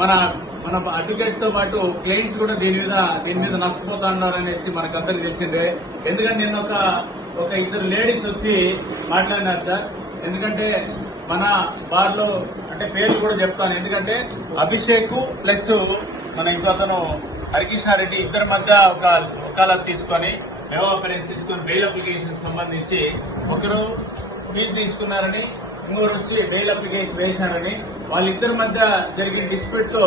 మన మన అడ్వకేట్స్తో పాటు క్లయింట్స్ కూడా దీని మీద దీని మీద నష్టపోతా ఉన్నారు అనేసి మనకు అందరికి తెలిసిందే. ఎందుకంటే నిన్న ఒక ఒక ఇద్దరు లేడీస్ వచ్చి మాట్లాడినారు సార్. ఎందుకంటే మన బార్లో అంటే పేర్లు కూడా చెప్తాను. ఎందుకంటే అభిషేక్ ప్లస్ మన ఇంకో అతను హరికృష్ణ రెడ్డి ఇద్దరి మధ్య ఒక వకాలత్ తీసుకొని డెవలపరెన్స్ తీసుకొని బెయిల్ అప్లికేషన్ సంబంధించి ఒకరు ఫీజు తీసుకున్నారని ఇంకొకరు వచ్చి బెయిల్ అప్లికేషన్ వేశారని వాళ్ళిద్దరి మధ్య జరిగిన డిస్ప్యూట్తో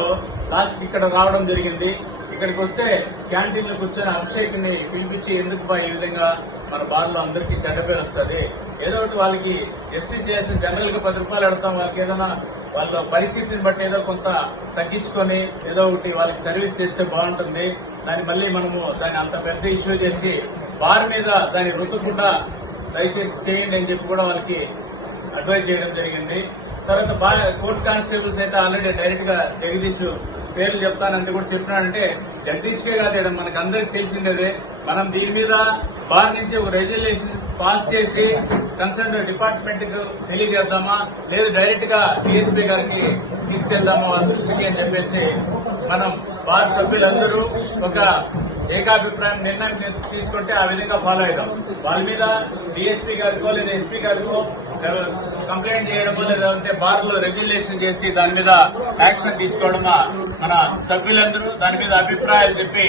లాస్ట్ ఇక్కడ రావడం జరిగింది. ఇక్కడికి వస్తే క్యాంటీన్లో కూర్చొని అభిషేక్ని పిలిపించి ఎందుకు బా ఈ విధంగా మన బార్లో అందరికీ చెడ్డ పేరు వస్తుంది? ఏదో ఒకటి వాళ్ళకి ఎస్సీ చేసి జనరల్గా పది రూపాయలు పెడతాం వాళ్ళకి ఏదైనా వాళ్ళ పరిస్థితిని బట్టి ఏదో కొంత తగ్గించుకొని ఏదో ఒకటి వాళ్ళకి సర్వీస్ చేస్తే బాగుంటుంది. దాన్ని మళ్ళీ మనము దాన్ని అంత పెద్ద ఇష్యూ చేసి బార్ మీద దాన్ని రుద్దకుండా దయచేసి చేయండి అని చెప్పి కూడా వాళ్ళకి అడ్వైజ్ చేయడం జరిగింది. తర్వాత బాగా కోర్ట్ కానిస్టేబుల్స్ అయితే ఆల్రెడీ డైరెక్ట్గా జగదీష్ పేర్లు చెప్తానంటే కూడా చెప్పినాడంటే జగదీష్కే కాదు మనకు అందరికి తెలిసిందే మనం దీని మీద బార్ నుంచి ఒక రెజల్యూషన్ పాస్ చేసి కన్సర్న్ డిపార్ట్మెంట్కు తెలియజేద్దామా? లేదు డైరెక్ట్గా డిఎస్పీ గారికి తీసుకెళ్దామా వాళ్ళ దృష్టికి అని చెప్పేసి మనం బార్ సభ్యులందరూ ఒక ఏకాభిప్రాయం నిర్ణయం తీసుకుంటే ఆ విధంగా ఫాలో అవుతాం. వాళ్ళ మీద డిఎస్పీ గారికో లేదా ఎస్పీ గారికో కంప్లైంట్ చేయడమో లేదంటే బార్లో రెజ్యులేషన్ చేసి దాని మీద యాక్షన్ తీసుకోవడమా? మన సభ్యులందరూ దాని మీద అభిప్రాయాలు చెప్పి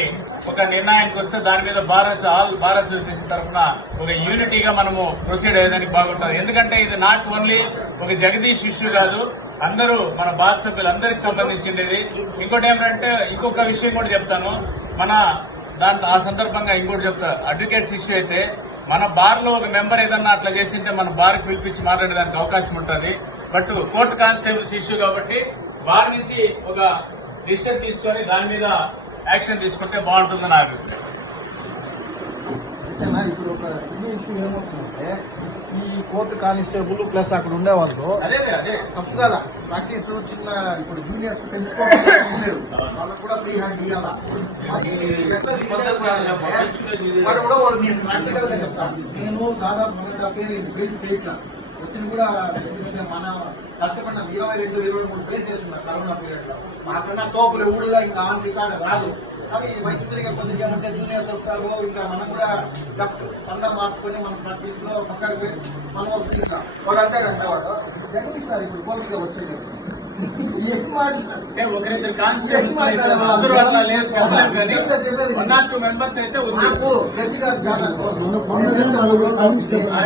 ఒక నిర్ణయానికి వస్తే దాని మీద భారత్ ఆల్ భారత్ అసోసియేషన్ తరఫున ఒక యూనిటీగా మనము ప్రొసీడ్ అయ్యేదానికి బాగుంటుంది. ఎందుకంటే ఇది నాట్ ఓన్లీ ఒక జగదీష్ ఇష్యూ కాదు అందరూ మన భారత సభ్యులందరికి సంబంధించింది ఇంకోటి ఏమంటే ఇంకొక విషయం కూడా చెప్తాను. మన దాంట్లో ఆ సందర్భంగా ఇంకోటి చెప్తా. అడ్వకేట్స్ ఇష్యూ అయితే మన బార్లో ఒక మెంబర్ ఏదన్నా అట్లా చేసింటే మన బార్ పిలిపించి మాట్లాడేదానికి అవకాశం ఉంటుంది. బట్ కోర్టు కానిస్టేబుల్స్ ఇష్యూ కాబట్టి బార్ నుంచి ఒక డిసిషన్ తీసుకొని దాని మీద యాక్షన్ తీసుకుంటే బాగుంటుంది నా అభిప్రాయం. ఇప్పుడు ఒక ఇది ఇష్యూ ఏమవుతుందంటే ఈ కోర్టు కానిస్టేబుల్ ప్లస్ అక్కడ ఉండేవాళ్ళు అదే అదే. తప్పు కదా ప్రాక్టీస్ చిన్న ఇప్పుడు జూనియర్స్ పెంచుకోవడం వాళ్ళకు కూడా ఫ్రీ హ్యాండ్ ఇవ్వాలా అది. ఎట్లా తీయాలి? వాడు కూడా వాళ్ళు. నేను ప్రాక్టికల్గా చెప్తాను నేను దాదాపు one and half year base చేయట్లా వచ్చింది కూడా మన కష్టపడిన ఇరవై రెండు ఇరవై మూడు ప్లేస్ చేస్తున్నా కరోనా పీరియడ్లో. మాకన్నా తోపులు ఊళ్ళో ఇంకా ఆన్ రికార్డు రాదు. కానీ ఈ వయసు తిరిగే కొద్దిగా అంటే జూనియర్స్ వస్తారు ఇంకా మనం కూడా లెఫ్ట్ మార్చుకొని మనం ప్రాక్టీస్ పక్కన పోయి మనం వస్తుంది ఇంకా అంటాడంట వాడు సార్ ఇప్పుడు కోర్టుగా వచ్చేది అంటే ఒకరిద్దరు కానిస్టేబుల్స్ అయితే అందరూ అట్లా లేదు చెప్పలేము కానీ వన్ ఆర్ టూ మెంబర్స్ అయితే ఉంది. నాకు జడ్జి గారు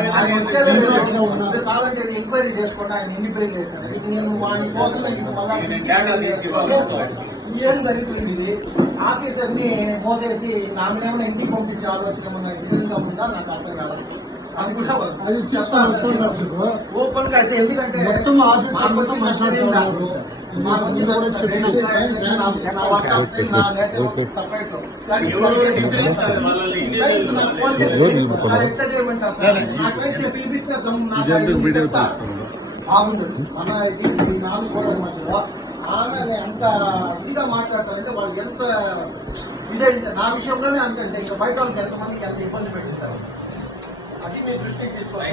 ఆయన వచ్చేది లేదు. కావాలంటే ఎంక్వైరీ చేసుకోండి ఆయన ఎన్ని నేను వాడి కోసం. ఏం జరుగుతుంది? ఆఫీసర్ని మోసేసి నామినేమన్నా ఇంటికి పంపించే ఆలోచన ఇబ్బందిగా ఉందా? నాకు అర్థం కాదు అది కూడా అది చూస్తాను ఓపెన్గా అయితే ఎందుకంటే నాకు ఇదెందుకు వీడియో మన ఇది మధ్యలో ఆమె ఎంత ఇదిగా మాట్లాడతారంటే వాళ్ళు ఎంత ఇదంటే నా విషయంలోనే అంతంటే ఇంకా బయట వాళ్ళకి ఎంతమందికి ఎంత ఇబ్బంది పెట్టింటారు అది మీ దృష్టికి తీసుకోవాలి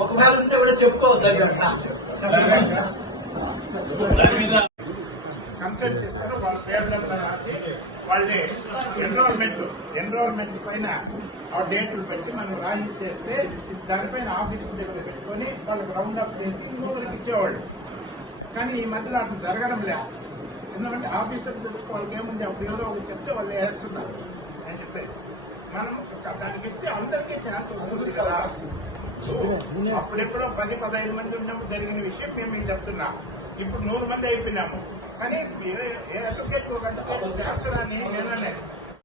ఒకవేళ ఉంటే కూడా చెప్పుకోవద్దు కన్సల్ట్ చేస్తారు వాళ్ళ పేర్లంతా రాసి వాళ్ళని ఎన్రోల్మెంట్ ఎన్రోల్మెంట్ పైన ఆ డేట్లు పెట్టి మనం రాజీ చేస్తే దానిపైన ఆఫీసుల దగ్గర పెట్టుకొని వాళ్ళకి రౌండ్ అప్ చేసి ఇంకొకరికి ఇచ్చేవాళ్ళు. కానీ ఈ మధ్యలో అటు జరగడం లేదు. ఎందుకంటే ఆఫీసర్ వాళ్ళకి ఏముంది? ఆ ఎవరో ఒకటి చెప్తే వాళ్ళు వేస్తున్నారు. అని చెప్పేసి మనం దానికి ఇస్తే అందరికీ ఛాన్స్ వస్తుంది కదా. అప్పుడెప్పుడో పది పదహైదు మంది ఉన్నప్పుడు జరిగిన విషయం మేము చెప్తున్నాం. ఇప్పుడు నూరు మంది అయిపోయినాము. కానీ ఏ- ఏ అడ్వకేట్ ఒక అడ్వకేట్ చేర్చడాన్ని నిన్ననే